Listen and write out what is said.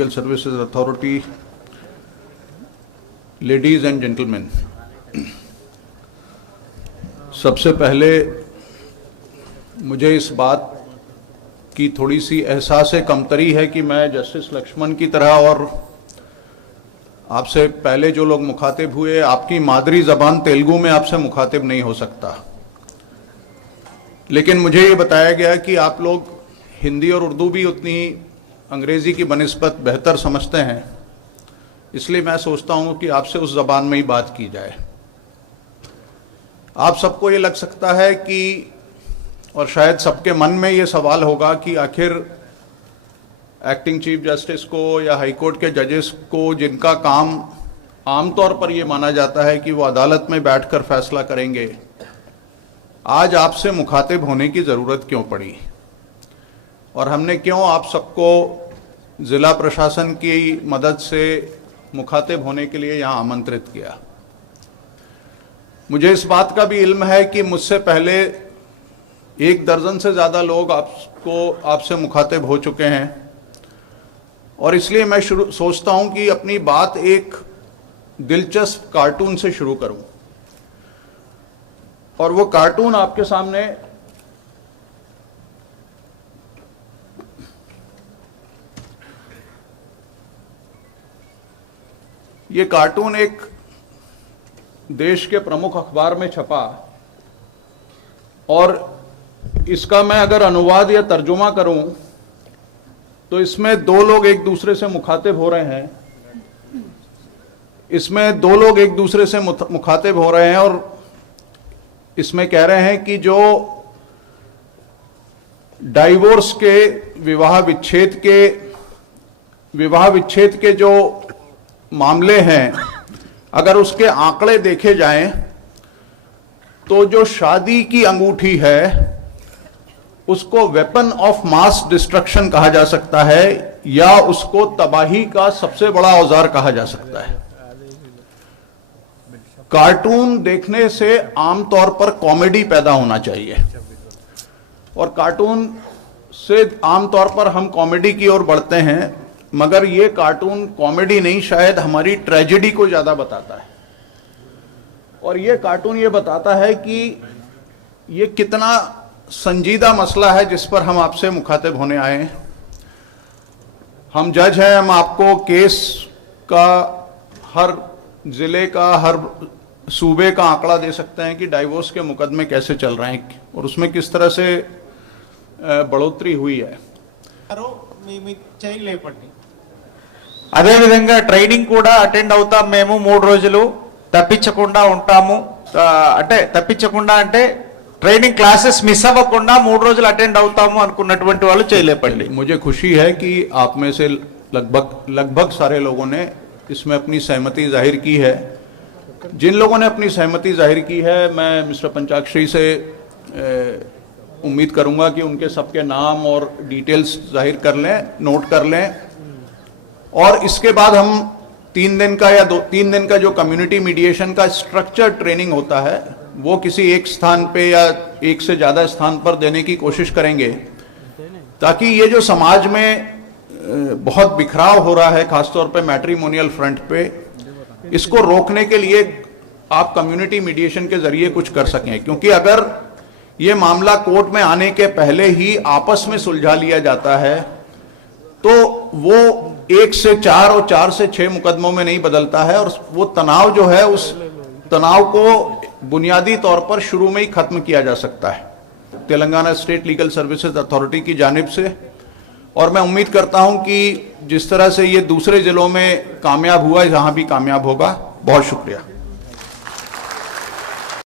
Legal services authority, ladies and gentleman, सबसे पहले मुझे इस बात की थोड़ी सी एहसास कमतरी है कि मैं जस्टिस लक्ष्मण की तरह और आपसे पहले जो लोग मुखातिब हुए, आपकी मादरी ज़बान तेलुगु में आपसे मुखातिब नहीं हो सकता। लेकिन मुझे ये बताया गया कि आप लोग हिंदी और उर्दू भी उतनी अंग्रेज़ी की बनिस्बत बेहतर समझते हैं, इसलिए मैं सोचता हूँ कि आपसे उस ज़बान में ही बात की जाए। आप सबको ये लग सकता है कि, और शायद सबके मन में ये सवाल होगा कि आखिर एक्टिंग चीफ जस्टिस को या हाई कोर्ट के जजेस को, जिनका काम आमतौर पर ये माना जाता है कि वो अदालत में बैठकर फैसला करेंगे, आज आपसे मुखातिब होने की ज़रूरत क्यों पड़ी और हमने क्यों आप सबको ज़िला प्रशासन की मदद से मुखातिब होने के लिए यहाँ आमंत्रित किया। मुझे इस बात का भी इल्म है कि मुझसे पहले 1 दर्जन से ज़्यादा लोग आपसे मुखातिब हो चुके हैं और इसलिए मैं सोचता हूं कि अपनी बात एक दिलचस्प कार्टून से शुरू करूं और वो कार्टून आपके सामने ये कार्टून एक देश के प्रमुख अखबार में छपा और इसका मैं अगर अनुवाद या तर्जुमा करूं तो इसमें 2 लोग एक दूसरे से मुखातिब हो रहे हैं। इसमें 2 लोग एक दूसरे से मुखातिब हो रहे हैं और इसमें कह रहे हैं कि जो डाइवोर्स के विवाह विच्छेद के जो मामले हैं, अगर उसके आंकड़े देखे जाएं तो जो शादी की अंगूठी है उसको वेपन ऑफ मास डिस्ट्रक्शन कहा जा सकता है या उसको तबाही का सबसे बड़ा औजार कहा जा सकता है। कार्टून देखने से आमतौर पर कॉमेडी पैदा होना चाहिए और कार्टून से आमतौर पर हम कॉमेडी की ओर बढ़ते हैं, मगर ये कार्टून कॉमेडी नहीं, शायद हमारी ट्रेजेडी को ज्यादा बताता है। और ये कार्टून ये बताता है कि ये कितना संजीदा मसला है जिस पर हम आपसे मुखातिब होने आए हैं। हम जज हैं, हम आपको केस का, हर जिले का, हर सूबे का आंकड़ा दे सकते हैं कि डाइवोर्स के मुकदमे कैसे चल रहे हैं और उसमें किस तरह से बढ़ोतरी हुई है। అదే విధంగా ట్రైనింగ్ కూడా అటెండ్ అవుతాం మేము 3 రోజులు తప్పించకుండా ఉంటాము అంటే ట్రైనింग क्लासेस मिस అవ్వకుండా 3 రోజులు అటెండ్ అవుతాము అనుకున్నటువంటి వాళ్ళు చేయలేపండి। मुझे खुशी है कि आप में से लगभग सारे लोगों ने इसमें अपनी सहमति जाहिर की है। जिन लोगों ने अपनी सहमति जाहिर की है, मैं मिस्टर पंचाक्षरी से उम्मीद करूंगा कि उनके सबके नाम और डिटेल्स जाहिर कर लें, नोट कर लें और इसके बाद हम 3 दिन का या 3 दिन का जो कम्युनिटी मीडिएशन का स्ट्रक्चर ट्रेनिंग होता है वो किसी एक स्थान पे या एक से ज़्यादा स्थान पर देने की कोशिश करेंगे, ताकि ये जो समाज में बहुत बिखराव हो रहा है, खासतौर पे मैट्रिमोनियल फ्रंट पे, इसको रोकने के लिए आप कम्युनिटी मीडिएशन के जरिए कुछ कर सकें। क्योंकि अगर ये मामला कोर्ट में आने के पहले ही आपस में सुलझा लिया जाता है तो वो 1 से 4 और 4 से 6 मुकदमों में नहीं बदलता है और वो तनाव जो है, उस तनाव को बुनियादी तौर पर शुरू में ही खत्म किया जा सकता है Telangana state legal services authority की जानिब से। और मैं उम्मीद करता हूं कि जिस तरह से ये दूसरे जिलों में कामयाब हुआ, यहाँ भी कामयाब होगा। बहुत शुक्रिया।